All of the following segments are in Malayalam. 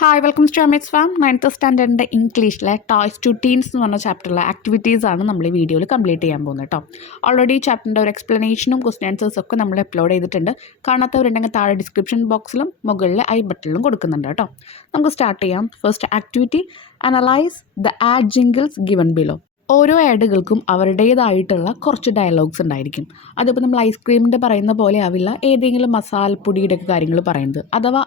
Hi welcome to Amit's farm. 9th സ്റ്റാൻഡേർഡിൻ്റെ ഇംഗ്ലീഷിലെ ടോയ്സ് ടു ടീൻസ് എന്ന് പറഞ്ഞ ചാപ്റ്ററിലെ ആക്ടിവിറ്റീസാണ് നമ്മൾ ഈ വീഡിയോയിൽ കംപ്ലീറ്റ് ചെയ്യാൻ പോകുന്നത് കേട്ടോ. ഓൾറെഡി ഈ ചാപ്റ്ററിൻ്റെ ഒരു എക്സ്പ്ലനേഷനും ക്വസ്റ്റ്യൻ ആൻസേഴ്സും ഒക്കെ നമ്മൾ അപ്ലോഡ് ചെയ്തിട്ടുണ്ട്. കാണാത്തവരുണ്ടെങ്കിൽ താഴെ ഡിസ്ക്രിപ്ഷൻ ബോക്സിലും മുകളിൽ ഐ ബട്ടണിലും കൊടുക്കുന്നുണ്ട് കേട്ടോ. നമുക്ക് സ്റ്റാർട്ട് ചെയ്യാം. First activity, analyse the add jingles given below. ഓരോ ആഡുകൾക്കും അവരുടേതായിട്ടുള്ള കുറച്ച് ഡയലോഗ്സ് ഉണ്ടായിരിക്കും. അതിപ്പോൾ നമ്മൾ ഐസ്ക്രീമിൻ്റെ പറയുന്ന പോലെ ആവില്ല, ഏതെങ്കിലും മസാലപ്പൊടിയുടെ ഒക്കെ കാര്യങ്ങൾ പറയുന്നത്. അഥവാ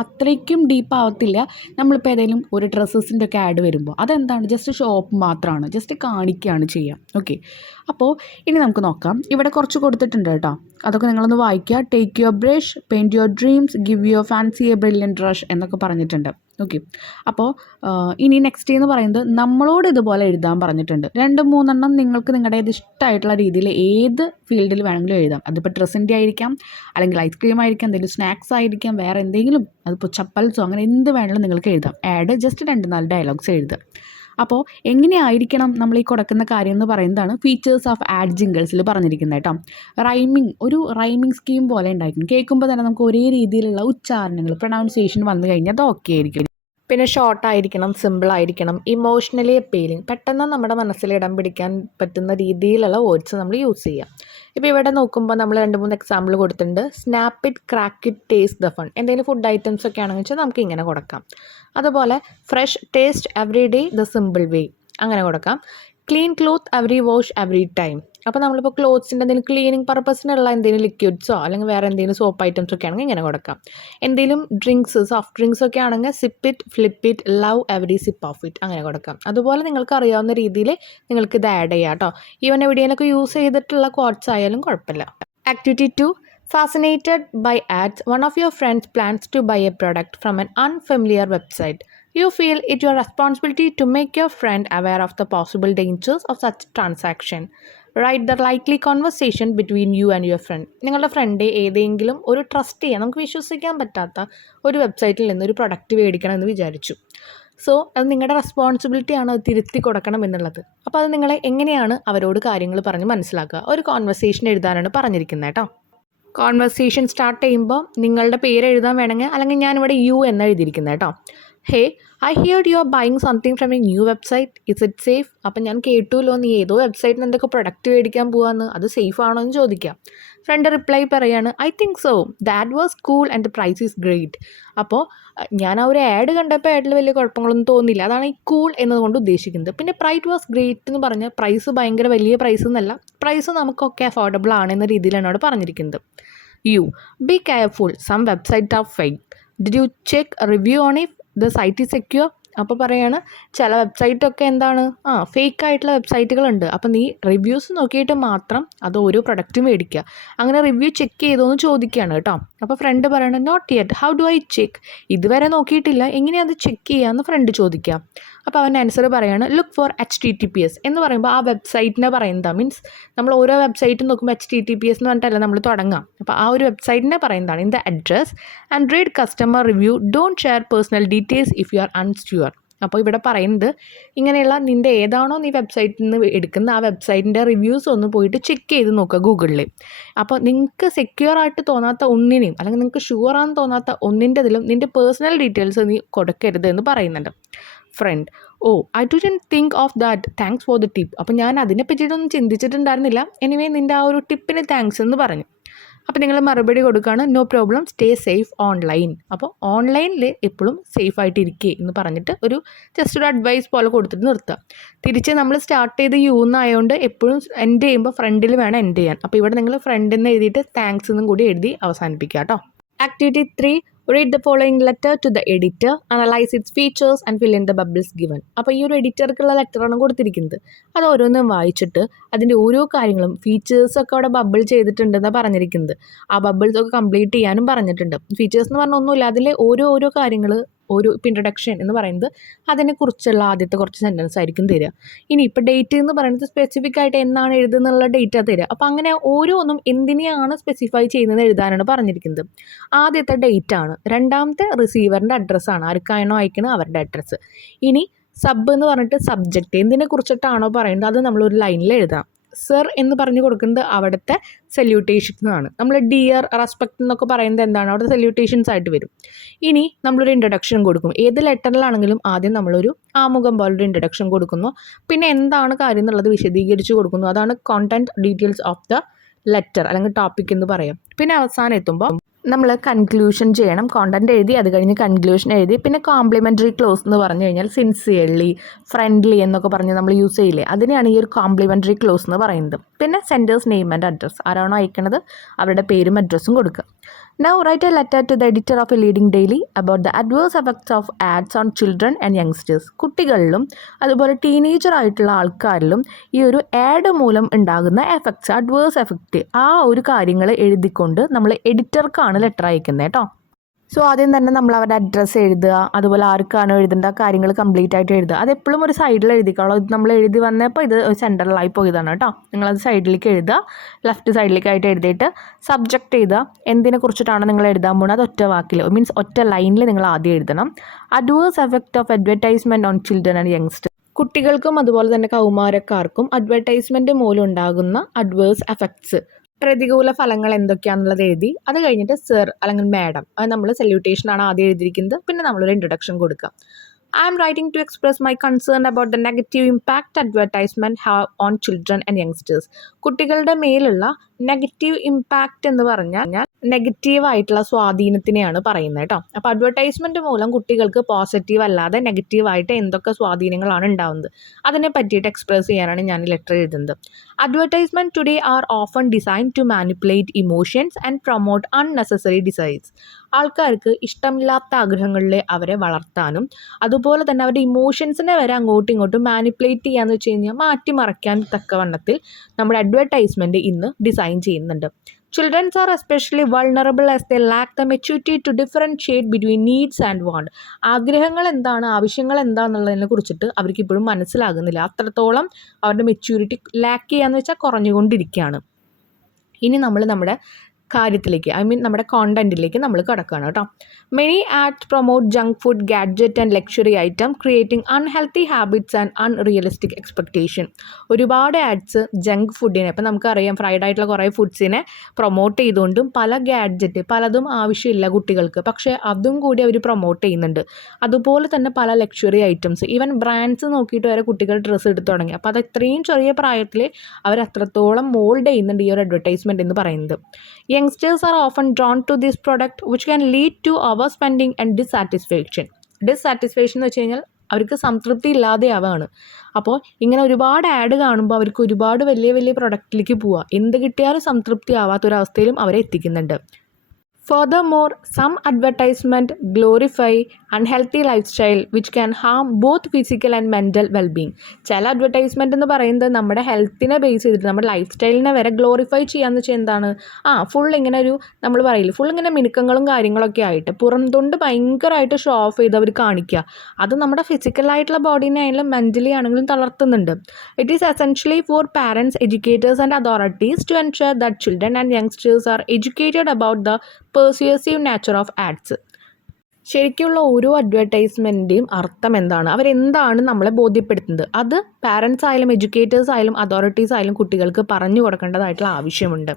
അത്രയ്ക്കും ഡീപ്പ് ആവത്തില്ല. നമ്മളിപ്പോൾ ഏതെങ്കിലും ഒരു ഡ്രസ്സസിൻ്റെ ഒക്കെ ആഡ് വരുമ്പോൾ അതെന്താണ്, ജസ്റ്റ് ഷോപ്പ് മാത്രമാണ്, ജസ്റ്റ് കാണിക്കുകയാണ് ചെയ്യുക. ഓക്കെ, അപ്പോൾ ഇനി നമുക്ക് നോക്കാം. ഇവിടെ കുറച്ച് കൊടുത്തിട്ടുണ്ട് കേട്ടോ, അതൊക്കെ നിങ്ങളൊന്ന് വായിക്കുക. Take your brush, paint your dreams, give your fancy A brilliant rush എന്നൊക്കെ പറഞ്ഞിട്ടുണ്ട്. ഓക്കെ, അപ്പോൾ ഇനി നെക്സ്റ്റ് എന്ന് പറയുന്നത് നമ്മളോട് ഇതുപോലെ എഴുതാൻ പറഞ്ഞിട്ടുണ്ട്. 2-3 നിങ്ങൾക്ക് നിങ്ങളുടെ ഇഷ്ടമായിട്ടുള്ള രീതിയിൽ ഏത് ഫീൽഡിൽ വേണമെങ്കിലും എഴുതാം. അതിപ്പോൾ ഡ്രസ്സിൻ്റെ ആയിരിക്കാം, അല്ലെങ്കിൽ ഐസ്ക്രീം ആയിരിക്കാം, എന്തെങ്കിലും സ്നാക്സ് ആയിരിക്കാം, വേറെ എന്തെങ്കിലും, അതിപ്പോൾ ചപ്പൽസോ അങ്ങനെ എന്ത് വേണമെങ്കിലും നിങ്ങൾക്ക് എഴുതാം. ആഡ് ജസ്റ്റ് 2-4 ഡയലോഗ്സ് എഴുതുക. അപ്പോൾ എങ്ങനെയായിരിക്കണം നമ്മൾ ഈ കൊടുക്കുന്ന കാര്യം എന്ന് പറയുന്നതാണ് ഫീച്ചേഴ്സ് ഓഫ് ആഡ് ജിംഗിൾസിൽ പറഞ്ഞിരിക്കുന്നത് കേട്ടോ. ഒരു റൈമിംഗ് സ്കീം പോലെ ഉണ്ടായിരിക്കും. കേൾക്കുമ്പോൾ തന്നെ നമുക്ക് ഒരേ രീതിയിലുള്ള ഉച്ചാരണങ്ങൾ, പ്രൊനൗൺസിയേഷൻ വന്നു കഴിഞ്ഞാൽ അത് ഓക്കെ ആയിരിക്കും. പിന്നെ ഷോർട്ടായിരിക്കണം, സിമ്പിളായിരിക്കണം, ഇമോഷണലി അപ്പീലിംഗ്, പെട്ടെന്ന് നമ്മുടെ മനസ്സിൽ ഇടം പിടിക്കാൻ പറ്റുന്ന രീതിയിലുള്ള വേർഡ്സ് നമ്മൾ യൂസ് ചെയ്യുക. ഇപ്പോൾ ഇവിടെ നോക്കുമ്പോൾ നമ്മൾ 2-3 എക്സാമ്പിൾ കൊടുത്തിട്ടുണ്ട്. Snap it, crack it, taste the fun. എന്തെങ്കിലും ഫുഡ് ഐറ്റംസ് ഒക്കെ ആണെന്ന് വെച്ചാൽ നമുക്ക് ഇങ്ങനെ കൊടുക്കാം. അതുപോലെ fresh taste every day the simple way, അങ്ങനെ കൊടുക്കാം. Clean cloth every wash every time. അപ്പോൾ നമ്മളിപ്പോൾ ക്ലോത്ത്സിൻ്റെ എന്തെങ്കിലും ക്ലീനിങ് പർപ്പസിനുള്ള എന്തെങ്കിലും ലിക്വിഡ്സോ അല്ലെങ്കിൽ വേറെ എന്തെങ്കിലും സോപ്പ് ഐറ്റംസ് ഒക്കെ ആണെങ്കിൽ ഇങ്ങനെ കൊടുക്കാം. എന്തെങ്കിലും ഡ്രിങ്ക്സ്, സോഫ്റ്റ് ഡ്രിങ്ക്സ് ഒക്കെ ആണെങ്കിൽ sip it, flip it, love every sip of it, അങ്ങനെ കൊടുക്കാം. അതുപോലെ നിങ്ങൾക്ക് അറിയാവുന്ന രീതിയിൽ നിങ്ങൾക്ക് ഇത് ആഡ് ചെയ്യാം കേട്ടോ. ഈവൻ എവിടെയെങ്കിലൊക്കെ യൂസ് ചെയ്തിട്ടുള്ള ക്വാട്ട്സ് ആയാലും കുഴപ്പമില്ല. Activity 2, fascinated by ads, one of your friends plans to buy a product from an unfamiliar website. You feel it your responsibility to make your friend aware of the possible dangers of such transaction. Write the likely conversation between you and your friend. നിങ്ങളുടെ ഫ്രണ്ട് ഏതെങ്കിലും ഒരു ട്രസ്റ്റ് ചെയ്യാൻ, നമുക്ക് വിശ്വസിക്കാൻ പറ്റാത്ത ഒരു വെബ്സൈറ്റിൽ നിന്ന് ഒരു പ്രൊഡക്റ്റ് മേടിക്കണം എന്ന് വിചാരിച്ചു. സോ അത് നിങ്ങളുടെ റെസ്പോൺസിബിലിറ്റിയാണ്, അത് തിരുത്തി കൊടുക്കണം എന്നുള്ളത്. അപ്പോൾ അത് നിങ്ങളെ എങ്ങനെയാണ് അവരോട് കാര്യങ്ങൾ പറഞ്ഞ് മനസ്സിലാക്കുക. ഒരു കോൺവെർസേഷൻ എഴുതാനാണ് പറഞ്ഞിരിക്കുന്നത് കേട്ടോ. കോൺവെർസേഷൻ സ്റ്റാർട്ട് ചെയ്യുമ്പോൾ നിങ്ങളുടെ പേര് എഴുതാൻ വേണമെങ്കിൽ, അല്ലെങ്കിൽ ഞാനിവിടെ യു എന്ന് എഴുതിയിരിക്കുന്നത് കേട്ടോ. Hey, I heard you are buying something from a new website, is it safe? അപ്പം ഞാൻ കേട്ടുല്ലോ നീ ഏതോ വെബ്സൈറ്റിൽ എന്തൊക്കെ പ്രൊഡക്റ്റ് മേടിക്കാൻ പോകാമെന്ന്, അത് സേഫ് ആണോ എന്ന് ചോദിക്കാം. ഫ്രണ്ട് റിപ്ലൈ പറയാണ്, I think so, that was cool and the price is great. അപ്പോൾ ഞാൻ ആ ഒരു ആഡ് കണ്ടപ്പോൾ ആഡിൽ വലിയ കുഴപ്പങ്ങളൊന്നും തോന്നിയില്ല, അതാണ് ഈ കൂൾ എന്നതുകൊണ്ട് ഉദ്ദേശിക്കുന്നത്. പിന്നെ പ്രൈസ് വാസ് ഗ്രേറ്റ് എന്ന് പറഞ്ഞാൽ പ്രൈസ് ഭയങ്കര വലിയ പ്രൈസ് എന്നല്ല, പ്രൈസ് നമുക്കൊക്കെ അഫോർഡബിൾ ആണെന്ന രീതിയിലാണ് അവിടെ പറഞ്ഞിരിക്കുന്നത്. You, be careful, some website are fake, did you check review on if the site is secure? അപ്പോൾ പറയാണ് ചില വെബ്സൈറ്റൊക്കെ എന്താണ്, ഫേക്ക് ആയിട്ടുള്ള വെബ്സൈറ്റുകളുണ്ട്. അപ്പോൾ നീ റിവ്യൂസ് നോക്കിയിട്ട് മാത്രം അത് ഓരോ പ്രൊഡക്റ്റും മേടിക്കുക. അങ്ങനെ റിവ്യൂ ചെക്ക് ചെയ്തോന്ന് ചോദിക്കുകയാണ് കേട്ടോ. അപ്പോൾ ഫ്രണ്ട് പറയണം, not yet, how do I check? ഇതുവരെ നോക്കിയിട്ടില്ല, എങ്ങനെയാണ് അത് ചെക്ക് ചെയ്യാമെന്ന് ഫ്രണ്ട് ചോദിക്കുക. അപ്പോൾ അവൻ്റെ ആൻസർ പറയാണ്, ലുക്ക് ഫോർ HTTPS എന്ന് പറയുമ്പോൾ ആ വെബ്സൈറ്റിനെ പറയുന്നതാണ്. മീൻസ് നമ്മൾ ഓരോ വെബ്സൈറ്റും നോക്കുമ്പോൾ HTTPS എന്ന് പറഞ്ഞിട്ടല്ല നമ്മൾ തുടങ്ങാം. അപ്പോൾ ആ ഒരു വെബ്സൈറ്റിനെ പറയുന്നതാണ്. In the address and read customer review, don't share personal details if you are unsure. അപ്പോൾ ഇവിടെ പറയുന്നത് ഇങ്ങനെയുള്ള നിൻ്റെ ഏതാണോ നീ വെബ്സൈറ്റിൽ നിന്ന് എടുക്കുന്ന ആ വെബ്സൈറ്റിൻ്റെ റിവ്യൂസ് ഒന്ന് പോയിട്ട് ചെക്ക് ചെയ്ത് നോക്കുക ഗൂഗിളിൽ. അപ്പോൾ നിങ്ങൾക്ക് സെക്യൂർ ആയിട്ട് തോന്നാത്ത ഒന്നിനെയും, അല്ലെങ്കിൽ നിങ്ങൾക്ക് ഷുവറാന്ന് തോന്നാത്ത ഒന്നിൻ്റെ ഇതിലും നിൻ്റെ പേഴ്സണൽ ഡീറ്റെയിൽസ് നീ കൊടുക്കരുത് എന്ന് പറയുന്നുണ്ട്. Friend, oh I didn't think of that, thanks for the tip. അപ്പോൾ ഞാൻ അതിനെ പറ്റിയിട്ടൊന്നും ചിന്തിച്ചിട്ടുണ്ടായിരുന്നില്ല, എനിവേ നിൻ്റെ ആ ഒരു ടിപ്പിന് താങ്ക്സ് എന്ന് പറഞ്ഞു. അപ്പോൾ നിങ്ങൾ മറുപടി കൊടുക്കുകയാണ്, no problem, stay safe online. അപ്പോൾ ഓൺലൈനിൽ എപ്പോഴും സേഫായിട്ട് ഇരിക്കുക എന്ന് പറഞ്ഞിട്ട് ജസ്റ്റ് ഒരു അഡ്വൈസ് പോലെ കൊടുത്തിട്ട് നിർത്തുക. തിരിച്ച് നമ്മൾ സ്റ്റാർട്ട് ചെയ്ത് യു എന്നായതുകൊണ്ട് എപ്പോഴും എൻഡ് ചെയ്യുമ്പോൾ ഫ്രണ്ടിൽ വേണം എൻഡ് ചെയ്യാൻ. അപ്പോൾ ഇവിടെ നിങ്ങൾ ഫ്രണ്ടിൽ നിന്ന് എഴുതിയിട്ട് താങ്ക്സ് എന്നും കൂടി എഴുതി അവസാനിപ്പിക്കുക കേട്ടോ. Activity 3, read the following letter to the editor, analyze its features and fill in the bubbles given. അപ്പോൾ ഈ ഒരു എഡിറ്റർക്കുള്ള ലെറ്ററാണ് കൊടുത്തിരിക്കുന്നത്. അത് ഓരോന്നും വായിച്ചിട്ട് അതിൻ്റെ ഓരോ കാര്യങ്ങളും ഫീച്ചേഴ്സൊക്കെ അവിടെ ബബിൾ ചെയ്തിട്ടുണ്ടെന്നാണ് പറഞ്ഞിരിക്കുന്നത്. ആ ബബിൾസൊക്കെ കംപ്ലീറ്റ് ചെയ്യാനും പറഞ്ഞിട്ടുണ്ട്. ഫീച്ചേഴ്സ് എന്ന് പറഞ്ഞാൽ ഒന്നുമില്ല, അതിലെ ഓരോ കാര്യങ്ങൾ, ഇപ്പോൾ ഇൻട്രൊഡക്ഷൻ എന്ന് പറയുന്നത് അതിനെക്കുറിച്ചുള്ള ആദ്യത്തെ കുറച്ച് സെൻറ്റൻസ് ആയിരിക്കും തരിക. ഇനി ഇപ്പോൾ ഡേറ്റ് എന്ന് പറയുന്നത് സ്പെസിഫിക് ആയിട്ട് എന്നാണ് എഴുതുന്നുള്ള ഡേറ്റാണ് തരിക. അപ്പോൾ അങ്ങനെ ഓരോന്നും എന്തിനെയാണ് സ്പെസിഫൈ ചെയ്യുന്നത് എഴുതാനാണ് പറഞ്ഞിരിക്കുന്നത്. ആദ്യത്തെ ഡേറ്റ് ആണ്, രണ്ടാമത്തെ റിസീവറിൻ്റെ അഡ്രസ്സാണ്, ആർക്കാണോ അയക്കുന്നത് അവരുടെ അഡ്രസ്സ്. ഇനി സബ് എന്ന് പറഞ്ഞിട്ട് സബ്ജക്റ്റ്, എന്തിനെ കുറിച്ചിട്ടാണോ പറയുന്നത് അത് നമ്മളൊരു ലൈനിൽ എഴുതാം. സർ എന്ന് പറഞ്ഞു കൊടുക്കുന്നത് അവിടുത്തെ സല്യൂട്ടേഷൻസ് ആണ്. നമ്മൾ ഡിയർ, റെസ്പെക്ട് എന്നൊക്കെ പറയുന്നത് എന്താണ്, അവിടുത്തെ സല്യൂട്ടേഷൻസ് ആയിട്ട് വരും. ഇനി നമ്മളൊരു ഇൻട്രഡക്ഷൻ കൊടുക്കും. ഏത് ലെറ്ററിലാണെങ്കിലും ആദ്യം നമ്മളൊരു ആമുഖം പോലൊരു ഇൻട്രഡക്ഷൻ കൊടുക്കുന്നു, പിന്നെ എന്താണ് കാര്യം എന്നുള്ളത് വിശദീകരിച്ച് കൊടുക്കുന്നു. അതാണ് content details of the letter അല്ലെങ്കിൽ ടോപ്പിക് എന്ന് പറയാം. പിന്നെ അവസാനം എത്തുമ്പോൾ നമ്മൾ കൺക്ലൂഷൻ ചെയ്യണം. കോണ്ടന്റ് എഴുതി, അത് കഴിഞ്ഞ് കൺക്ലൂഷൻ എഴുതി, പിന്നെ കോംപ്ലിമെൻ്ററി ക്ലോസ് എന്ന് പറഞ്ഞു കഴിഞ്ഞാൽ സിൻസിയർലി, ഫ്രണ്ട്ലി എന്നൊക്കെ പറഞ്ഞ് നമ്മൾ യൂസ് ചെയ്യില്ലേ, അതിനെയാണ് ഈ ഒരു കോംപ്ലിമെൻ്ററി ക്ലോസ് എന്ന് പറയുന്നത്. പിന്നെ സെൻറ്റേഴ്സ് നെയിം ആൻഡ് അഡ്രസ്സ്, ആരാണോ അയക്കുന്നത് അവരുടെ പേരും അഡ്രസ്സും കൊടുക്കുക. Now write a letter to the editor of a leading daily about the adverse effects of ads on children and youngsters. കുട്ടികളിലും അതുപോലെ ടീനേജർ ആയിട്ടുള്ള ആൾക്കാരിലും ഈ ഒരു ആഡ് മൂലം ഉണ്ടാകുന്ന എഫക്ട്സ്, അഡ്വേഴ്സ് എഫക്റ്റ്, ആ ഒരു കാര്യങ്ങൾ എഴുതിക്കൊണ്ട് നമ്മൾ എഡിറ്റർക്കാണ് ലെറ്റർ അയക്കുന്നത് കേട്ടോ. സോ ആദ്യം തന്നെ നമ്മൾ അവരുടെ അഡ്രസ്സ് എഴുതുക, അതുപോലെ ആർക്കാണോ എഴുതേണ്ട കാര്യങ്ങൾ കംപ്ലീറ്റ് ആയിട്ട് എഴുതുക. അതെപ്പോഴും ഒരു സൈഡിൽ എഴുതിക്കോളൂ. ഇത് നമ്മൾ എഴുതി വന്നപ്പോൾ ഇത് സെൻറ്ററിലായി പോയതാണ് കേട്ടോ. നിങ്ങളത് സൈഡിലേക്ക് എഴുതുക, ലെഫ്റ്റ് സൈഡിലേക്കായിട്ട് എഴുതിയിട്ട് സബ്ജക്റ്റ് എഴുതുക. എന്തിനെ കുറിച്ചിട്ടാണ് നിങ്ങൾ എഴുതാൻ പോകുന്നത് അത് ഒറ്റ വാക്കിൽ, മീൻസ് ഒറ്റ ലൈനിൽ നിങ്ങൾ ആദ്യം എഴുതണം. Adverse effect of advertisement on children and youngsters. കുട്ടികൾക്കും അതുപോലെ തന്നെ കൗമാരക്കാർക്കും അഡ്വർടൈസ്മെൻറ്റ് മൂലം ഉണ്ടാകുന്ന അഡ്വേഴ്സ് എഫക്ട്സ്, പ്രതികൂല ഫലങ്ങൾ എന്തൊക്കെയാണെന്നുള്ളത് എഴുതി. അത് കഴിഞ്ഞിട്ട് സർ അല്ലെങ്കിൽ മാഡം, അത് നമ്മൾ സല്യൂട്ടേഷനാണ് ആദ്യം എഴുതിയിരിക്കുന്നത്. പിന്നെ നമ്മളൊരു ഇൻട്രൊഡക്ഷൻ കൊടുക്കുക. I am writing to express my concern about the negative impact advertisement have on children and youngsters. കുട്ടികളുടെ മേലുള്ള നെഗറ്റീവ് ഇമ്പാക്റ്റ് എന്ന് പറഞ്ഞാൽ നെഗറ്റീവായിട്ടുള്ള സ്വാധീനത്തിനെയാണ് പറയുന്നത് കേട്ടോ. അപ്പോൾ അഡ്വർടൈസ്മെൻറ്റ് മൂലം കുട്ടികൾക്ക് പോസിറ്റീവ് അല്ലാതെ നെഗറ്റീവായിട്ട് എന്തൊക്കെ സ്വാധീനങ്ങളാണ് ഉണ്ടാകുന്നത് അതിനെ പറ്റിയിട്ട് എക്സ്പ്രസ് ചെയ്യാനാണ് ഞാൻ ലെറ്റർ എഴുതുന്നത്. Advertisement today are often design to manipulate emotions and promote unnecessary designs. ആൾക്കാർക്ക് ഇഷ്ടമില്ലാത്ത ആഗ്രഹങ്ങളിൽ അവരെ വളർത്താനും അതുപോലെ തന്നെ അവരുടെ ഇമോഷൻസിനെ വരെ അങ്ങോട്ടും ഇങ്ങോട്ടും മാനിപ്പുലേറ്റ് ചെയ്യാന്ന് വെച്ച് കഴിഞ്ഞാൽ മാറ്റിമറിക്കാൻ തക്കവണ്ണത്തിൽ നമ്മുടെ അഡ്വർടൈസ്മെൻറ്റ് ഇന്ന് ഡിസൈൻ ചെയ്യുന്നുണ്ട്. Children are especially vulnerable as they lack the maturity to differentiate between needs and want. ആഗ്രഹങ്ങൾ എന്താണ്, ആവശ്യങ്ങൾ എന്താണെന്നുള്ളതിനെ കുറിച്ചിട്ട് അവർക്ക് ഇപ്പോഴും മനസ്സിലാകുന്നില്ല. അത്രത്തോളം അവരുടെ മെച്യൂരിറ്റി ലാക്ക് ചെയ്യാന്ന് വെച്ചാൽ കുറഞ്ഞുകൊണ്ടിരിക്കുകയാണ്. ഇനി നമ്മൾ നമ്മുടെ കാര്യത്തിലേക്ക്, നമ്മുടെ കോണ്ടന്റിലേക്ക് നമ്മൾ കടക്കുകയാണ് കേട്ടോ. Many ads promote junk food, gadget and luxury item, creating unhealthy habits and unrealistic expectation. ഒരുപാട് ആഡ്സ് ജങ്ക് ഫുഡിനെ, ഇപ്പം നമുക്കറിയാം ഫ്രൈഡ് ആയിട്ടുള്ള കുറേ ഫുഡ്സിനെ പ്രൊമോട്ട് ചെയ്തുകൊണ്ടും പല ഗാഡ്ജറ്റ് പലതും ആവശ്യമില്ല കുട്ടികൾക്ക്, പക്ഷേ അതും കൂടി അവർ പ്രൊമോട്ട് ചെയ്യുന്നുണ്ട്. അതുപോലെ തന്നെ പല ലക്ഷറി ഐറ്റംസ്, ഈവൻ ബ്രാൻഡ്സ് നോക്കിയിട്ട് വരെ കുട്ടികൾ ഡ്രസ്സ് എടുത്തു തുടങ്ങി. അപ്പോൾ അത് ഇത്രയും ചെറിയ പ്രായത്തിൽ അവർ അത്രത്തോളം മോൾഡ് ചെയ്യുന്നുണ്ട് ഈ ഒരു അഡ്വർടൈസ്മെൻറ്റ് എന്ന് പറയുന്നത്. Youngsters are often drawn to this product which can lead to overspending and dissatisfaction. ഡിസ്സാറ്റിസ്ഫാക്ഷൻ എന്ന് വെച്ച് കഴിഞ്ഞാൽ അവർക്ക് സംതൃപ്തി ഇല്ലാതെയാവുകയാണ്. അപ്പോൾ ഇങ്ങനെ ഒരുപാട് ആഡ് കാണുമ്പോൾ അവർക്ക് ഒരുപാട് വലിയ വലിയ പ്രൊഡക്റ്റിലേക്ക് പോവുക, എന്ത് കിട്ടിയാലും സംതൃപ്തി ആവാത്തൊരവസ്ഥയിലും അവരെ എത്തിക്കുന്നുണ്ട്. Furthermore, some advertisement glorify unhealthy lifestyle which can harm both physical and mental well-being. ചില അഡ്വർടൈസ്മെൻ്റ് എന്ന് പറയുന്നത് നമ്മുടെ ഹെൽത്തിനെ ബേസ് ചെയ്തിട്ട് നമ്മുടെ ലൈഫ് സ്റ്റൈലിനെ വരെ ഗ്ലോറിഫൈ ചെയ്യാന്ന് വെച്ചാൽ എന്താണ്, ഫുൾ ഇങ്ങനെ ഒരു നമ്മൾ പറയില്ല, ഫുൾ ഇങ്ങനെ മിനുക്കങ്ങളും കാര്യങ്ങളൊക്കെ ആയിട്ട് പുറം തൊണ്ട് ഭയങ്കരമായിട്ട് ഷോ ഓഫ് ചെയ്ത് അവർ കാണിക്കുക. അത് നമ്മുടെ ഫിസിക്കലായിട്ടുള്ള ബോഡീനെ ആയാലും മെൻ്റലി ആണെങ്കിലും തളർത്തുന്നുണ്ട്. It is essentially for parents, educators and authorities to ensure that children and youngsters are educated about the persuasive nature of ads. ശരിക്കുള്ള ഓരോ അഡ്വർടൈസ്മെൻറ്റിൻ്റെയും അർത്ഥം എന്താണ്, അവരെന്താണ് നമ്മളെ ബോധ്യപ്പെടുത്തുന്നത്, അത് പാരൻസ് ആയാലും എഡ്യൂക്കേറ്റേഴ്സ് ആയാലും അതോറിറ്റീസ് ആയാലും കുട്ടികൾക്ക് പറഞ്ഞു കൊടുക്കേണ്ടതായിട്ടുള്ള ആവശ്യമുണ്ട്.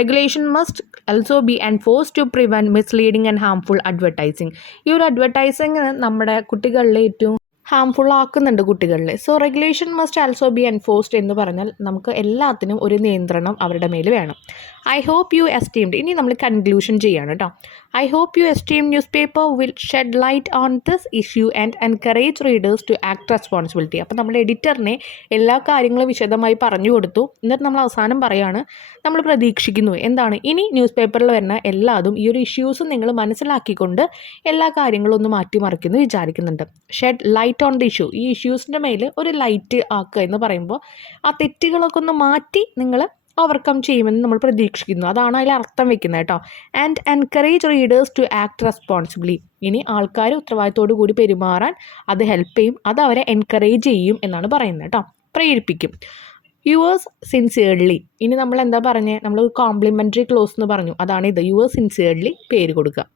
Regulation must also be enforced to prevent misleading and harmful advertising. ഈ ഒരു അഡ്വർടൈസിങ് നമ്മുടെ കുട്ടികളിലെ ഏറ്റവും ഹാംഫുൾ ആക്കുന്നുണ്ട് കുട്ടികളിൽ. So regulation must also be enforced എന്ന് പറഞ്ഞാൽ നമുക്ക് എല്ലാത്തിനും ഒരു നിയന്ത്രണം അവരുടെ മേൽ വേണം. ഐ ഹോപ്പ് യു എസ്റ്റീംഡ്, ഇനി നമ്മൾ കൺക്ലൂഷൻ ചെയ്യാണ് കേട്ടോ. I hope you esteem newspaper will shed light on this issue and encourage readers to act responsibility. അപ്പോൾ നമ്മുടെ എഡിറ്ററിനെ എല്ലാ കാര്യങ്ങളും വിശദമായി പറഞ്ഞു കൊടുത്തു. എന്നിട്ട് നമ്മൾ അവസാനം പറയാണ്, നമ്മൾ പ്രതീക്ഷിക്കുന്നു എന്താണ്, ഇനി ന്യൂസ് പേപ്പറിൽ വരുന്ന എല്ലാതും ഈ ഒരു ഇഷ്യൂസ് നിങ്ങൾ മനസ്സിലാക്കിക്കൊണ്ട് എല്ലാ കാര്യങ്ങളും ഒന്ന് മാറ്റിമറിക്കുന്നു വിചാരിക്കുന്നുണ്ട്. Shed light on the issue, ഈ ഇഷ്യൂസിൻ്റെ മേൽ ഒരു ലൈറ്റ് ആക്കുക എന്ന് പറയുമ്പോൾ ആ തെറ്റുകളൊക്കെ ഒന്ന് മാറ്റി നിങ്ങൾ ഓവർകം ചെയ്യുമെന്ന് നമ്മൾ പ്രതീക്ഷിക്കുന്നു. അതാണ് അതിൽ അർത്ഥം വെക്കുന്നത് കേട്ടോ. And encourage readers to act responsibly. ഇനി ആൾക്കാർ ഉത്തരവാദിത്തോടു കൂടി പെരുമാറാൻ അത് ഹെൽപ്പ് ചെയ്യും, അത് അവരെ എൻകറേജ് ചെയ്യും എന്നാണ് പറയുന്നത് കേട്ടോ, പ്രേരിപ്പിക്കും. Yours sincerely. ഇനി നമ്മൾ എന്താ പറഞ്ഞത്, നമ്മൾ കോംപ്ലിമെൻ്ററി ക്ലോസ് എന്ന് പറഞ്ഞു, അതാണ് ഇത്. യുവേഴ്സ് സിൻസിയർലി പേര് കൊടുക്കുക.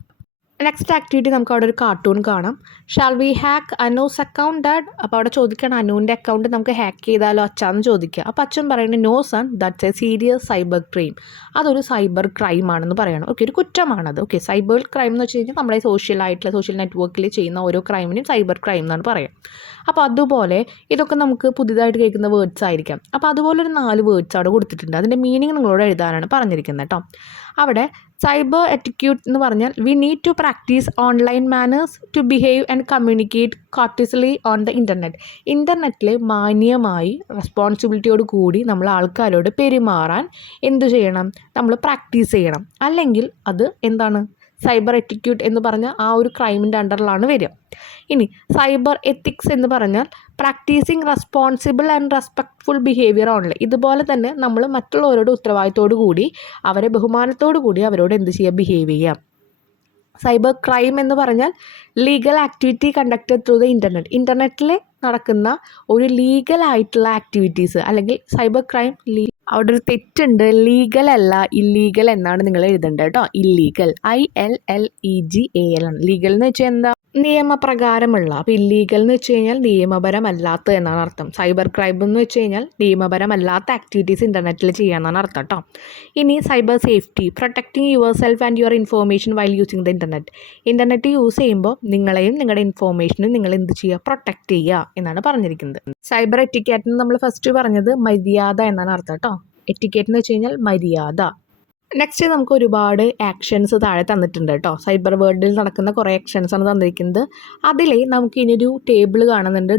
നെക്സ്റ്റ് ആക്ടിവിറ്റി നമുക്ക് അവിടെ ഒരു കാർട്ടൂൺ കാണാം. Shall we hack Anu's account dad? അപ്പോൾ അവിടെ ചോദിക്കണം അനുവിൻ്റെ അക്കൗണ്ട് നമുക്ക് ഹാക്ക് ചെയ്താലോ അച്ഛാന്ന് ചോദിക്കുക. അപ്പോൾ അച്ഛൻ പറയുന്നത് no son, that's a serious cyber crime. അതൊരു സൈബർ ക്രൈം ആണെന്ന് പറയണം. ഓക്കെ, ഒരു കുറ്റമാണത്. ഓക്കെ, സൈബർ ക്രൈം എന്ന് വെച്ച് കഴിഞ്ഞാൽ നമ്മുടെ സോഷ്യൽ നെറ്റ്വർക്കിൽ ചെയ്യുന്ന ഓരോ ക്രൈമിനും സൈബർ ക്രൈം എന്നാണ് പറയുക. അപ്പോൾ അതുപോലെ ഇതൊക്കെ നമുക്ക് പുതിയതായിട്ട് കേൾക്കുന്ന വേർഡ്സ് ആയിരിക്കാം. അപ്പോൾ അതുപോലെ ഒരു 4 വേർഡ്സ് അവിടെ കൊടുത്തിട്ടുണ്ട്. അതിൻ്റെ മീനിങ് നിങ്ങളോട് എഴുതാനാണ് പറഞ്ഞിരിക്കുന്നത് കേട്ടോ. അവിടെ സൈബർ എറ്റിക്യൂട്ട് എന്ന് പറഞ്ഞാൽ we need to practise online manners to behave and communicate courteously on the internet. ഇൻ്റർനെറ്റിൽ മാന്യമായി റെസ്പോൺസിബിലിറ്റിയോട് കൂടി നമ്മൾ ആൾക്കാരോട് പെരുമാറാൻ എന്തു ചെയ്യണം? നമ്മൾ പ്രാക്ടീസ് ചെയ്യണം. അല്ലെങ്കിൽ അത് എന്താണ്? സൈബർ എറ്റിക്യൂട്ട് എന്ന് പറഞ്ഞാൽ ആ ഒരു ക്രൈമിൻ്റെ അണ്ടറിലാണ് വരിക. ഇനി സൈബർ എത്തിക്സ് എന്ന് പറഞ്ഞാൽ practising responsible and respectful behaviour online. ഇതുപോലെ തന്നെ നമ്മൾ മറ്റുള്ളവരോട് ഉത്തരവാദിത്തോടു കൂടി അവരെ ബഹുമാനത്തോടു കൂടി അവരോട് എന്ത് ചെയ്യുക? ബിഹേവ് ചെയ്യാം. സൈബർ ക്രൈം എന്ന് പറഞ്ഞാൽ legal activity conducted through the ഇൻ്റർനെറ്റിൽ നടക്കുന്ന ഒരു ലീഗൽ ആയിട്ടുള്ള ആക്ടിവിറ്റീസ് അല്ലെങ്കിൽ സൈബർ ക്രൈം. അവിടെ ഒരു തെറ്റുണ്ട്, ലീഗൽ അല്ല ഇല്ലീഗൽ എന്നാണ് നിങ്ങൾ എഴുതേണ്ടത് കേട്ടോ. ഇല്ലീഗൽ ILLEGAL ആണ്. ലീഗൽ എന്ന് വെച്ചാൽ എന്താ? നിയമപ്രകാരമുള്ള. അപ്പോൾ ഇല്ലീഗൽ എന്ന് വെച്ച് കഴിഞ്ഞാൽ നിയമപരമല്ലാത്ത എന്നാണ് അർത്ഥം. സൈബർ ക്രൈം എന്ന് വെച്ച് കഴിഞ്ഞാൽ നിയമപരമല്ലാത്ത ആക്ടിവിറ്റീസ് ഇൻ്റർനെറ്റിൽ ചെയ്യാമെന്നാണ് അർത്ഥം കേട്ടോ. ഇനി cyber safety, protecting your self and your information while using the internet use ചെയ്യുമ്പോൾ നിങ്ങളെയും നിങ്ങളുടെ ഇൻഫോർമേഷനും നിങ്ങൾ എന്ത് ചെയ്യുക? പ്രൊട്ടക്റ്റ് ചെയ്യുക എന്നാണ് പറഞ്ഞിരിക്കുന്നത്. സൈബർ എറ്റിക്കേറ്റ് നമ്മൾ ഫസ്റ്റ് പറഞ്ഞത് മര്യാദ എന്നാണ് അർത്ഥം കേട്ടോ. എറ്റിക്കേറ്റ് എന്ന് വെച്ച് കഴിഞ്ഞാൽ മര്യാദ. നെക്സ്റ്റ് നമുക്ക് ഒരുപാട് ആക്ഷൻസ് താഴെ തന്നിട്ടുണ്ട് കേട്ടോ. സൈബർ വേൾഡിൽ നടക്കുന്ന കുറേ ആക്ഷൻസാണ് തന്നിരിക്കുന്നത്. അതിൽ നമുക്ക് ഇനിയൊരു ടേബിൾ കാണുന്നുണ്ട്.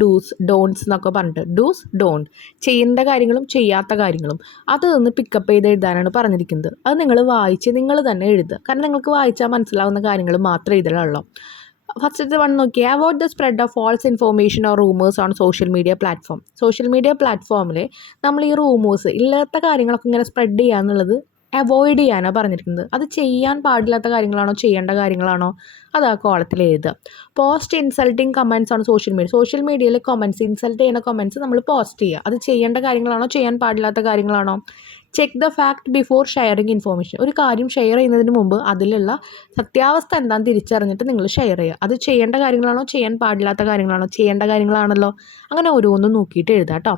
ഡൂസ് ഡോൺസ് എന്നൊക്കെ പറഞ്ഞിട്ട്. ഡൂസ് ഡോണ്ട്, ചെയ്യേണ്ട കാര്യങ്ങളും ചെയ്യാത്ത കാര്യങ്ങളും അത് നിന്ന് പിക്കപ്പ് ചെയ്ത് എഴുതാനാണ് പറഞ്ഞിരിക്കുന്നത്. അത് നിങ്ങൾ വായിച്ച് നിങ്ങൾ തന്നെ എഴുതുക. കാരണം നിങ്ങൾക്ക് വായിച്ചാൽ മനസ്സിലാവുന്ന കാര്യങ്ങൾ മാത്രമേ ഇതിലുള്ളൂ. ഫസ്റ്റത്തെ വൺ നോക്കിയാൽ avoid the spread of false information or rumours on social media platform. Social media പ്ലാറ്റ്ഫോമിൽ നമ്മൾ ഈ റൂമേഴ്സ് ഇല്ലാത്ത കാര്യങ്ങളൊക്കെ ഇങ്ങനെ സ്പ്രെഡ് ചെയ്യുക എന്നുള്ളത് അവോയ്ഡ് ചെയ്യാനാണ് പറഞ്ഞിരിക്കുന്നത്. അത് ചെയ്യാൻ പാടില്ലാത്ത കാര്യങ്ങളാണോ ചെയ്യേണ്ട കാര്യങ്ങളാണോ അത് ആ കോളത്തിൽ എഴുതുക. പോസ്റ്റ് ഇൻസൾട്ടിങ് കമൻറ്റ്സ് ആണ് സോഷ്യൽ മീഡിയയിൽ ഇൻസൾട്ട് ചെയ്യുന്ന കമൻറ്റ്സ് നമ്മൾ പോസ്റ്റ് ചെയ്യുക. അത് ചെയ്യേണ്ട കാര്യങ്ങളാണോ ചെയ്യാൻ പാടില്ലാത്ത കാര്യങ്ങളാണോ? Check the fact before sharing information. ഒരു കാര്യം ഷെയർ ചെയ്യുന്നതിന് മുമ്പ് അതിലുള്ള സത്യാവസ്ഥ എന്താണെന്ന് തിരിച്ചറിഞ്ഞിട്ട് നിങ്ങൾ ഷെയർ ചെയ്യുക. അത് ചെയ്യേണ്ട കാര്യങ്ങളാണോ ചെയ്യാൻ പാടില്ലാത്ത കാര്യങ്ങളാണോ? ചെയ്യേണ്ട കാര്യങ്ങളാണല്ലോ. അങ്ങനെ ഓരോന്നും നോക്കിയിട്ട് എഴുതാം കേട്ടോ.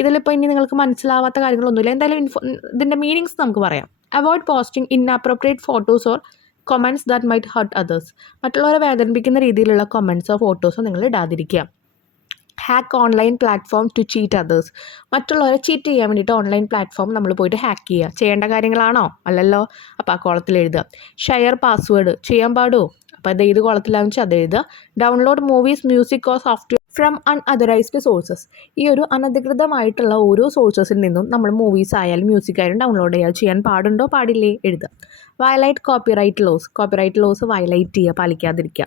ഇതിലിപ്പോൾ ഇനി നിങ്ങൾക്ക് മനസ്സിലാവാത്ത കാര്യങ്ങളൊന്നുമില്ല. എന്തായാലും ഇതിൻ്റെ മീനിങ്സ് നമുക്ക് പറയാം. Avoid posting inappropriate photos or comments that might hurt others. മറ്റുള്ളവരെ വേദനിപ്പിക്കുന്ന രീതിയിലുള്ള കൊമൻറ്റ്സോ ഫോട്ടോസോ നിങ്ങൾ ഇടാതിരിക്കുക. Hack online platform to cheat others. മറ്റുള്ളവരെ ചീറ്റ് ചെയ്യാൻ വേണ്ടിയിട്ട് ഓൺലൈൻ പ്ലാറ്റ്ഫോം നമ്മൾ പോയിട്ട് ഹാക്ക് ചെയ്യുക. ചെയ്യേണ്ട കാര്യങ്ങളാണോ? അല്ലല്ലോ. അപ്പോൾ ആ കോളത്തിൽ എഴുതുക. ഷെയർ പാസ്വേഡ് ചെയ്യാൻ പാടുമോ? അപ്പോൾ അത് ഏത് കോളത്തിലാണെന്ന് വെച്ചാൽ അത് എഴുതുക. Download movies, music or software from unauthorized sources. ഈ ഒരു അനധികൃതമായിട്ടുള്ള ഓരോ സോഴ്സസിൽ നിന്നും നമ്മൾ മൂവീസ് ആയാലും മ്യൂസിക് ആയാലും ഡൗൺലോഡ് ചെയ്യാൻ പാടുണ്ടോ പാടില്ലേ എഴുതുക. വയലൈറ്റ് കോപ്പിറൈറ്റ് ലോസ് വയലൈറ്റ് ചെയ്യുക, പാലിക്കാതിരിക്കുക.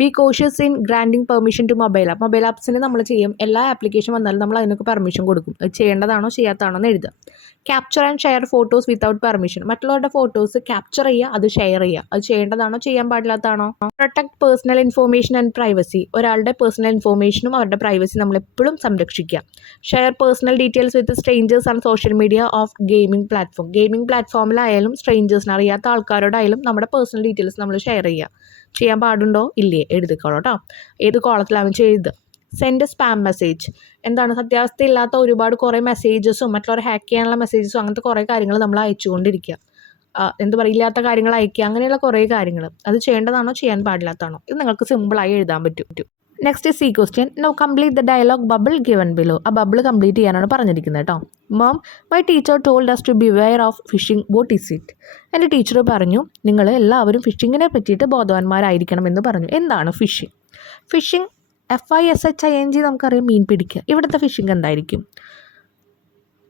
Be cautious in granting permission to mobile ആപ്സിന് നമ്മൾ ചെയ്യും. എല്ലാ ആപ്ലിക്കേഷൻ വന്നാലും നമ്മൾ അതിനൊക്കെ പെർമിഷൻ കൊടുക്കും. അത് ചെയ്യേണ്ടതാണോ ചെയ്യാത്തതാണോ എന്ന് എഴുതുക. Capture and share photos without permission. മറ്റുള്ളവരുടെ ഫോട്ടോസ് ക്യാപ്ചർ ചെയ്യുക, അത് ഷെയർ ചെയ്യുക. അത് ചെയ്യേണ്ടതാണോ ചെയ്യാൻ പാടില്ലാത്തതാണോ? Protect personal information and privacy. ഒരാളുടെ പേഴ്സണൽ ഇൻഫോർമേഷനും അവരുടെ പ്രൈവസി നമ്മൾ എപ്പോഴും സംരക്ഷിക്കുക. Share personal details with strangers and social media of gaming പ്ലാറ്റ്ഫോമിലായാലും സ്ട്രേഞ്ചേഴ്സിന് അറിയാത്ത ആൾക്കാരോടായാലും നമ്മുടെ പേഴ്സണൽ ഡീറ്റെയിൽസ് നമ്മൾ ഷെയർ ചെയ്യുക. ചെയ്യാൻ പാടുണ്ടോ ഇല്ലേ എഴുതിക്കോളൂ കേട്ടോ. ഏത് കോളത്തിലാണെന്ന് വെച്ചാൽ എഴുതുക. Send spam message. എന്താണ്? സത്യാവസ്ഥയില്ലാത്ത ഒരുപാട് കുറേ മെസ്സേജസും മറ്റുള്ളവരെ ഹാക്ക് ചെയ്യാനുള്ള മെസ്സേജസും അങ്ങനത്തെ കുറേ കാര്യങ്ങൾ നമ്മൾ അയച്ചുകൊണ്ടിരിക്കുക. ഇല്ലാത്ത കാര്യങ്ങൾ അയക്കുക, അങ്ങനെയുള്ള കുറേ കാര്യങ്ങൾ. അത് ചെയ്യേണ്ടതാണോ ചെയ്യാൻ പാടില്ലാത്തതാണോ? ഇത് നിങ്ങൾക്ക് സിമ്പിളായി എഴുതാൻ പറ്റും. Next C question. Now complete the dialogue bubble given below. ആ ബബിൾ കംപ്ലീറ്റ് ചെയ്യാനാണ് പറഞ്ഞിരിക്കുന്നത് കേട്ടോ. Mom, my teacher told us to beware of fishing. what is it? എൻ്റെ ടീച്ചർ പറഞ്ഞു നിങ്ങൾ എല്ലാവരും ഫിഷിങ്ങിനെ പറ്റിയിട്ട് ബോധവാന്മാരായിരിക്കണം എന്ന് പറഞ്ഞു. എന്താണ് ഫിഷിംഗ്? FISHING നമുക്കറിയാം, മീൻ പിടിക്കുക. ഇവിടുത്തെ ഫിഷിംഗ് എന്തായിരിക്കും?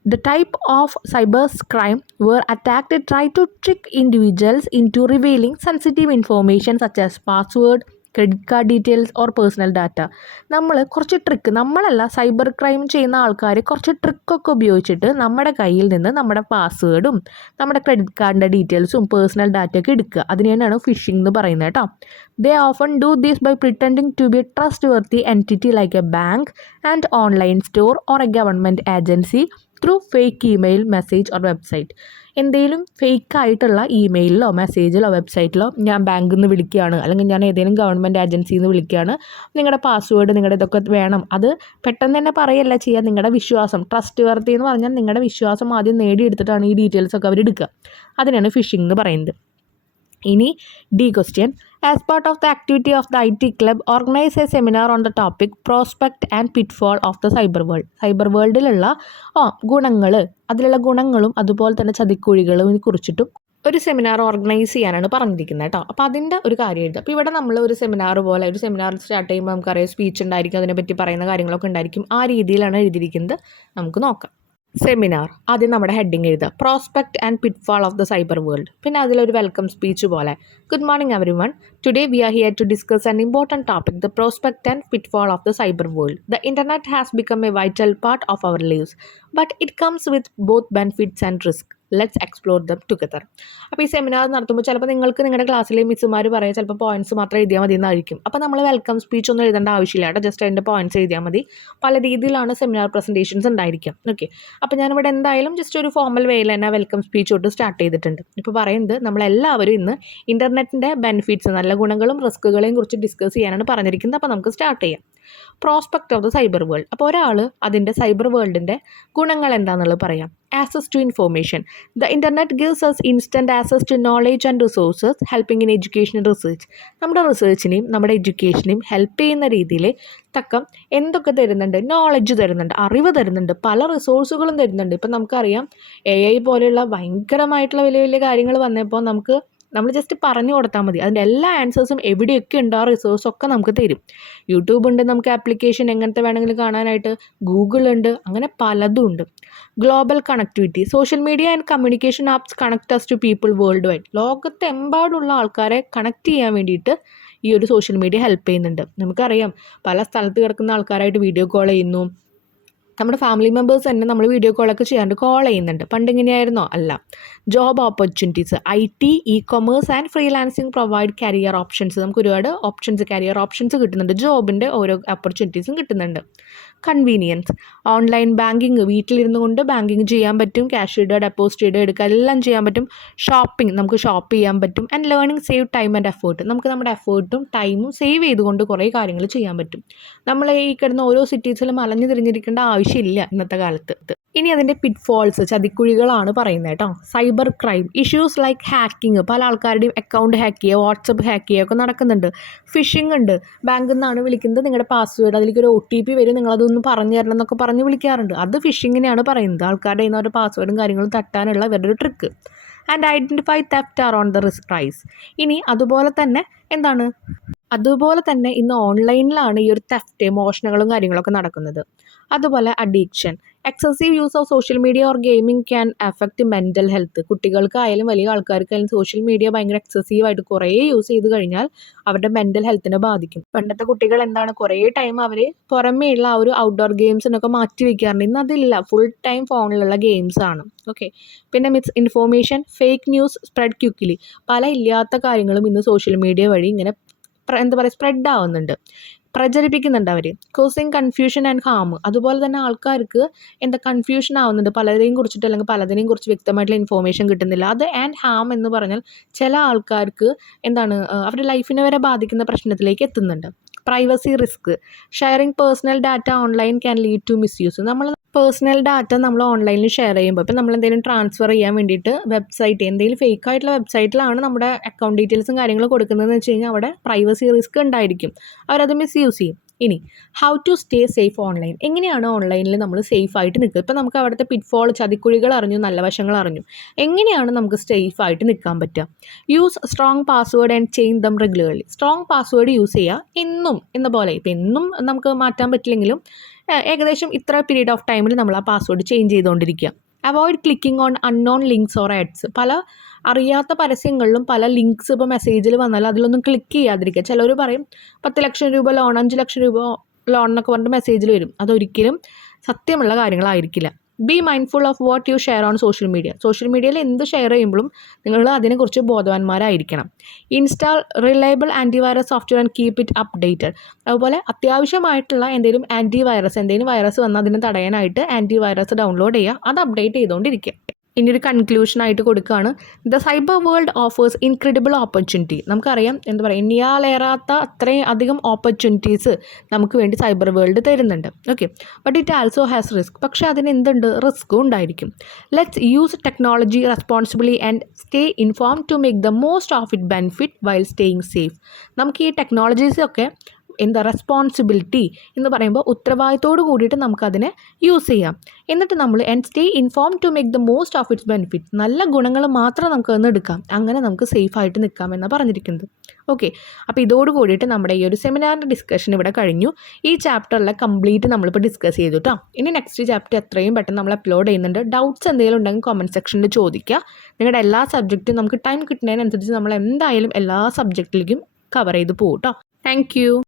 The type of cyber crime where attacked try to trick individuals into revealing sensitive information such as password, credit card details or personal data. നമ്മളല്ല സൈബർ ക്രൈം ചെയ്യുന്ന ആൾക്കാർ കുറച്ച് ട്രിക്കൊക്കെ ഉപയോഗിച്ചിട്ട് നമ്മുടെ കയ്യിൽ നിന്ന് നമ്മുടെ പാസ്വേഡും നമ്മുടെ ക്രെഡിറ്റ് കാർഡിൻ്റെ ഡീറ്റെയിൽസും പേഴ്സണൽ ഡാറ്റയൊക്കെ എടുക്കുക. അതിനെയാണ് ഫിഷിംഗ് എന്ന് പറയുന്നത് കേട്ടോ. They often do this by pretending to be a trustworthy entity like a bank, an online store or a government agency, through fake email, message or website. എന്തെങ്കിലും ഫേക്കായിട്ടുള്ള ഇമെയിലിലോ മെസ്സേജിലോ വെബ്സൈറ്റിലോ ഞാൻ ബാങ്കിൽ നിന്ന് വിളിക്കുകയാണ്, അല്ലെങ്കിൽ ഞാൻ ഏതെങ്കിലും ഗവൺമെൻറ് ഏജൻസിയിൽ നിന്ന് വിളിക്കുകയാണ്, നിങ്ങളുടെ പാസ്വേഡ് നിങ്ങളുടെ ഇതൊക്കെ വേണം. അത് പെട്ടെന്ന് തന്നെ പറയല്ല ചെയ്യുക. നിങ്ങളുടെ വിശ്വാസം, ട്രസ്റ്റ് വർത്തി എന്ന് പറഞ്ഞാൽ നിങ്ങളുടെ വിശ്വാസം ആദ്യം നേടിയെടുത്തിട്ടാണ് ഈ ഡീറ്റെയിൽസ് ഒക്കെ അവർ എടുക്കുക. അതിനാണ് ഫിഷിംഗ് എന്ന് പറയുന്നത്. ഇനി D question, as part of the activity of the IT club organise a seminar on the topic prospect and pitfall of the cyber world. Cyber വേൾഡിലുള്ള ഗുണങ്ങൾ, അതിലുള്ള ഗുണങ്ങളും അതുപോലെ തന്നെ ചതിക്കുഴികളും കുറിച്ചിട്ടും ഒരു സെമിനാർ ഓർഗനൈസ് ചെയ്യാനാണ് പറഞ്ഞിരിക്കുന്നത് കേട്ടോ. അപ്പോൾ അതിൻ്റെ ഒരു കാര്യം എഴുതുക. അപ്പോൾ ഇവിടെ നമ്മൾ ഒരു സെമിനാർ പോലെ, ഒരു സെമിനാർ സ്റ്റാർട്ട് ചെയ്യുമ്പോൾ നമുക്കറിയാം സ്പീച്ച് ഉണ്ടായിരിക്കും, അതിനെപ്പറ്റി പറയുന്ന കാര്യങ്ങളൊക്കെ ഉണ്ടായിരിക്കും. ആ രീതിയിലാണ് എഴുതിയിരിക്കുന്നത്. നമുക്ക് നോക്കാം. സെമിനാർ, ആദ്യം നമ്മുടെ ഹെഡിങ് എഴുതുക, prospect and pitfall of the cyber world. പിന്നെ അതിലൊരു വെൽക്കം സ്പീച്ച് പോലെ, good morning everyone, today we are here to discuss an important topic, the prospect and pitfall of the cyber world. The internet has become a vital part of our lives, but it comes with both benefits and risk. Let's explore them together. അപ്പോൾ ഈ സെമിനാർ നടത്തുമ്പോൾ ചിലപ്പോൾ നിങ്ങൾക്ക് നിങ്ങളുടെ ക്ലാസ്സിലെ മിസ്സുമാർ പറയുക ചിലപ്പോൾ പോയിൻറ്റ്സ് മാത്രം എഴുതിയാൽ മതി എന്നായിരിക്കും. അപ്പോൾ നമ്മൾ വെൽക്കം സ്പീച്ച് ഒന്നും എഴുതേണ്ട ആവശ്യമില്ല കേട്ടോ, ജസ്റ്റ് അതിൻ്റെ പോയിൻറ്റ്സ് എഴുതിയാൽ മതി. പല രീതിയിലാണ് സെമിനാർ പ്രസൻറ്റേഷൻസ് ഉണ്ടായിരിക്കാം. ഓക്കെ, അപ്പോൾ ഞാനിവിടെ എന്തായാലും ജസ്റ്റ് ഒരു ഫോർമൽ വേയിൽ തന്നെ വെൽക്കം സ്പീച്ച് തൊട്ട് സ്റ്റാർട്ട് ചെയ്തിട്ടുണ്ട്. ഇപ്പോൾ പറയുന്നത് നമ്മളെല്ലാവരും ഇന്ന് ഇൻ്റർനെറ്റിൻ്റെ ബെനിഫിറ്റ്സ്, നല്ല ഗുണങ്ങളും റിസ്ക്കുകളെയും കുറിച്ച് ഡിസ്കസ് ചെയ്യാനാണ് പറഞ്ഞിരിക്കുന്നത്. അപ്പോൾ നമുക്ക് സ്റ്റാർട്ട് ചെയ്യാം. Prospect of the cyber world. അപ്പോൾ ഒരാൾ അതിൻ്റെ സൈബർ വേൾഡിൻ്റെ ഗുണങ്ങൾ എന്താണെന്നുള്ളത് പറയാം. Access to information. The internet gives us instant access to knowledge and resources helping in education and research. നമ്മുടെ റിസർച്ചിനെയും നമ്മുടെ എഡ്യൂക്കേഷനെയും ഹെൽപ്പ് ചെയ്യുന്ന രീതിയിൽ തക്കം എന്തൊക്കെ തരുന്നുണ്ട്? നോളജ് തരുന്നുണ്ട്, അറിവ് തരുന്നുണ്ട്, പല റിസോഴ്സുകളും തരുന്നുണ്ട്. ഇപ്പം നമുക്കറിയാം AI പോലെയുള്ള ഭയങ്കരമായിട്ടുള്ള വലിയ വലിയ കാര്യങ്ങൾ വന്നപ്പോൾ നമ്മൾ ജസ്റ്റ് പറഞ്ഞു കൊടുത്താൽ മതി, അതിൻ്റെ എല്ലാ ആൻസേഴ്സും എവിടെയൊക്കെ ഉണ്ടോ ആ റിസോഴ്സൊക്കെ നമുക്ക് തരും. യൂട്യൂബ് ഉണ്ട്, നമുക്ക് ആപ്ലിക്കേഷൻ എങ്ങനത്തെ വേണമെങ്കിലും കാണാനായിട്ട്, ഗൂഗിൾ ഉണ്ട്, അങ്ങനെ പലതും ഉണ്ട്. Global connectivity. Social media and communication apps connect us to people world wide. ലോകത്തെമ്പാടുള്ള ആൾക്കാരെ കണക്ട് ചെയ്യാൻ വേണ്ടിയിട്ട് ഈ ഒരു സോഷ്യൽ മീഡിയ ഹെൽപ്പ് ചെയ്യുന്നുണ്ട്. നമുക്കറിയാം പല സ്ഥലത്ത് കിടക്കുന്ന ആൾക്കാരായിട്ട് വീഡിയോ കോൾ ചെയ്യുന്നു. നമ്മുടെ ഫാമിലി മെമ്പേഴ്സ് തന്നെ നമ്മൾ വീഡിയോ കോളൊക്കെ ചെയ്യാണ്ട് കോൾ ചെയ്യുന്നുണ്ട്. പണ്ട് ഇങ്ങനെയായിരുന്നോ? അല്ല. Job opportunities. IT, e-commerce and freelancing provide career options. നമുക്ക് ഒരുപാട് കരിയർ ഓപ്ഷൻസ് കിട്ടുന്നുണ്ട്. ജോബിൻ്റെ ഓരോ ഓപ്പർച്യൂണിറ്റീസും കിട്ടുന്നുണ്ട്. കൺവീനിയൻസ്. ഓൺലൈൻ ബാങ്കിങ്, വീട്ടിലിരുന്നു കൊണ്ട് ബാങ്കിങ് ചെയ്യാൻ പറ്റും. ക്യാഷ് ഇടുക, ഡെപ്പോസിറ്റ് ഇടുക, എടുക്കുക, എല്ലാം ചെയ്യാൻ പറ്റും. ഷോപ്പിംഗ്, നമുക്ക് ഷോപ്പ് ചെയ്യാൻ പറ്റും. And learning save time and effort. നമുക്ക് നമ്മുടെ എഫേർട്ടും ടൈമും സേവ് ചെയ്തുകൊണ്ട് കുറേ കാര്യങ്ങൾ ചെയ്യാൻ പറ്റും. നമ്മൾ ഈ കിടന്ന ഓരോ സിറ്റീസിലും അലഞ്ഞു തിരിഞ്ഞിരിക്കേണ്ട ആവശ്യമില്ല ഇന്നത്തെ കാലത്ത്. ഇനി അതിൻ്റെ പിറ്റ്ഫോൾസ്, ചതിക്കുഴികളാണ് പറയുന്നത് കേട്ടോ. Cyber crime. Issues like hacking, പല ആൾക്കാരുടെയും അക്കൗണ്ട് ഹാക്ക് ചെയ്യുക, വാട്സപ്പ് ഹാക്ക് ചെയ്യുക ഒക്കെ നടക്കുന്നുണ്ട്. ഫിഷിംഗ് ഉണ്ട്, ബാങ്കിൽ നിന്നാണ് വിളിക്കുന്നത്, നിങ്ങളുടെ പാസ്വേഡ്, അതിലേക്ക് ഒരു OTP വരും, നിങ്ങളതൊന്ന് പറഞ്ഞു തരണം എന്നൊക്കെ പറഞ്ഞ് വിളിക്കാറുണ്ട്. അത് ഫിഷിങ്ങിനെയാണ് പറയുന്നത്. ആൾക്കാരുടെ കയ്യിൽ നിന്ന് ഒരു പാസ്വേഡും കാര്യങ്ങളും തട്ടാനുള്ള ഇവരുടെ ഒരു trick. And identify theft are on the rise. ഇനി അതുപോലെ തന്നെ ഇന്ന് ഓൺലൈനിലാണ് ഈ ഒരു തെഫ്റ്റ്, മോഷണങ്ങളും കാര്യങ്ങളൊക്കെ നടക്കുന്നത്. അതുപോലെ addiction. Excessive use of social media or gaming can affect mental health. കുട്ടികൾക്കായാലും വലിയ ആൾക്കാർക്കായാലും സോഷ്യൽ മീഡിയ ഭയങ്കര എക്സസീവായിട്ട് കുറേ യൂസ് ചെയ്ത് കഴിഞ്ഞാൽ അവരുടെ മെൻ്റൽ ഹെൽത്തിനെ ബാധിക്കും. പണ്ടത്തെ കുട്ടികൾ എന്താണ്, കുറേ ടൈം അവർ പുറമേയുള്ള ആ ഒരു ഔട്ട്ഡോർ ഗെയിംസിനൊക്കെ മാറ്റി വയ്ക്കാറുണ്ട്. ഇന്ന് അതില്ല, ഫുൾ ടൈം ഫോണിലുള്ള ഗെയിംസാണ്. ഓക്കെ, പിന്നെ miss information. Fake news spread quickly. പല ഇല്ലാത്ത കാര്യങ്ങളും ഇന്ന് സോഷ്യൽ മീഡിയ വഴി ഇങ്ങനെ സ്പ്രെഡ് ആവുന്നുണ്ട്, പ്രചരിപ്പിക്കുന്നുണ്ട് അവർ. Causing confusion and harm. അതുപോലെ തന്നെ ആൾക്കാർക്ക് കൺഫ്യൂഷൻ ആവുന്നുണ്ട്, പലരെയും കുറിച്ചിട്ട് അല്ലെങ്കിൽ പലതിനെയും കുറിച്ച് വ്യക്തമായിട്ടുള്ള ഇൻഫോർമേഷൻ കിട്ടുന്നില്ല. അത് ആൻഡ് ഹാം എന്ന് പറഞ്ഞാൽ ചില ആൾക്കാർക്ക് അവരുടെ ലൈഫിനെ വരെ ബാധിക്കുന്ന പ്രശ്നത്തിലേക്ക് എത്തുന്നുണ്ട്. Privacy risk. Sharing personal data online can lead to misuse. നമ്മൾ പേഴ്സണൽ ഡാറ്റ നമ്മൾ ഓൺലൈനിൽ ഷെയർ ചെയ്യുമ്പോൾ, ഇപ്പം നമ്മൾ എന്തെങ്കിലും ട്രാൻസ്ഫർ ചെയ്യാൻ വേണ്ടിയിട്ട് വെബ്സൈറ്റ്, എന്തെങ്കിലും ഫേക്ക് ആയിട്ടുള്ള വെബ്സൈറ്റിലാണ് നമ്മുടെ അക്കൗണ്ട് ഡീറ്റെയിൽസും കാര്യങ്ങളും കൊടുക്കുന്നതെന്ന് വെച്ച് കഴിഞ്ഞാൽ അവിടെ പ്രൈവസി റിസ്ക് ഉണ്ടായിരിക്കും, അവരത് മിസ്യൂസ് ചെയ്യും. ഇനി how to stay safe online. എങ്ങനെയാണ് ഓൺലൈനിൽ നമ്മൾ സേഫ് ആയിട്ട് നിൽക്കുക? ഇപ്പം നമുക്ക് അവിടുത്തെ പിറ്റ്ഫോൾ, ചതിക്കുഴികൾ അറിഞ്ഞു, നല്ല വശങ്ങൾ അറിഞ്ഞു. എങ്ങനെയാണ് നമുക്ക് സേഫ് ആയിട്ട് നിൽക്കാൻ പറ്റുക? Use strong password and change dum regularly. Strong password use ചെയ്യുക എന്നും എന്ന പോലെ. ഇപ്പം എന്നും നമുക്ക് മാറ്റാൻ പറ്റില്ലെങ്കിലും ഏകദേശം ഇത്ര പീരീഡ് ഓഫ് ടൈമിൽ നമ്മൾ ആ പാസ്വേഡ് ചേഞ്ച് ചെയ്തുകൊണ്ടിരിക്കുക. Avoid clicking on unknown links or ads. പല അറിയാത്ത പരസ്യങ്ങളിലും പല ലിങ്ക്സ് ഇപ്പോൾ മെസ്സേജിൽ വന്നാൽ അതിലൊന്നും ക്ലിക്ക് ചെയ്യാതിരിക്കുക. ചിലർ പറയും 10 ലക്ഷം രൂപ ലോൺ, 5 ലക്ഷം രൂപ ലോൺ എന്നൊക്കെ പറഞ്ഞിട്ട് മെസ്സേജിൽ വരും. അതൊരിക്കലും സത്യമുള്ള കാര്യങ്ങളായിരിക്കില്ല. Be mindful of what you share on social media. Social മീഡിയയിൽ എന്ത് ഷെയർ ചെയ്യുമ്പോഴും നിങ്ങൾ അതിനെക്കുറിച്ച് ബോധവാന്മാരായിരിക്കണം. Install reliable antivirus software and keep it updated. അതുപോലെ അത്യാവശ്യമായിട്ടുള്ള എന്തെങ്കിലും എന്തെങ്കിലും വൈറസ് വന്നാൽ അതിനെ തടയാനായിട്ട് ആൻറ്റിവൈറസ് ഡൗൺലോഡ് ചെയ്യുക, അത് അപ്ഡേറ്റ് ചെയ്തുകൊണ്ടിരിക്കുക. ഇനി ഒരു കൺക്ലൂഷനായിട്ട് കൊടുക്കുകയാണ്. The cyber world offers incredible opportunity. നമുക്കറിയാം, എന്താ പറയുക, ഇനിയാളേറാത്ത അത്രയും അധികം ഓപ്പർച്യൂണിറ്റീസ് നമുക്ക് വേണ്ടി സൈബർ വേൾഡ് തരുന്നുണ്ട്. Okay, but it also has risk. പക്ഷേ അതിന് എന്തുണ്ട്, റിസ്ക്കും ഉണ്ടായിരിക്കും. Let's use technology responsibly and stay inform to make the most of it benefit while staying safe. നമുക്ക് ഈ ടെക്നോളജീസൊക്കെ റെസ്പോൺസിബിലിറ്റി എന്ന് പറയുമ്പോൾ ഉത്തരവാദിത്തോട് കൂടിയിട്ട് നമുക്കതിനെ യൂസ് ചെയ്യാം. എന്നിട്ട് നമ്മൾ stay inform to make the most of its benefit. നല്ല ഗുണങ്ങൾ മാത്രം നമുക്ക് അതിന് എടുക്കാം, അങ്ങനെ നമുക്ക് സേഫായിട്ട് നിൽക്കാമെന്നാണ് പറഞ്ഞിരിക്കുന്നത്. ഓക്കെ, അപ്പോൾ ഇതോട് കൂടിയിട്ട് നമ്മുടെ ഈ ഒരു സെമിനാറിൻ്റെ ഡിസ്കഷൻ ഇവിടെ കഴിഞ്ഞു. ഈ ചാപ്റ്ററിലെ കംപ്ലീറ്റ് നമ്മളിപ്പോൾ ഡിസ്കസ് ചെയ്തു കേട്ടോ. ഇനി നെക്സ്റ്റ് ചാപ്റ്റർ എത്രയും പെട്ടെന്ന് നമ്മൾ അപ്ലോഡ് ചെയ്യുന്നുണ്ട്. ഡൗട്ട്സ് എന്തെങ്കിലും ഉണ്ടെങ്കിൽ കമൻറ്റ് സെക്ഷനിൽ ചോദിക്കുക. നിങ്ങളുടെ എല്ലാ സബ്ജക്റ്റും നമുക്ക് ടൈം കിട്ടുന്നതിനനുസരിച്ച് നമ്മൾ എന്തായാലും എല്ലാ സബ്ജക്റ്റിലേക്കും കവർ ചെയ്ത് പോകും കേട്ടോ. Thank you.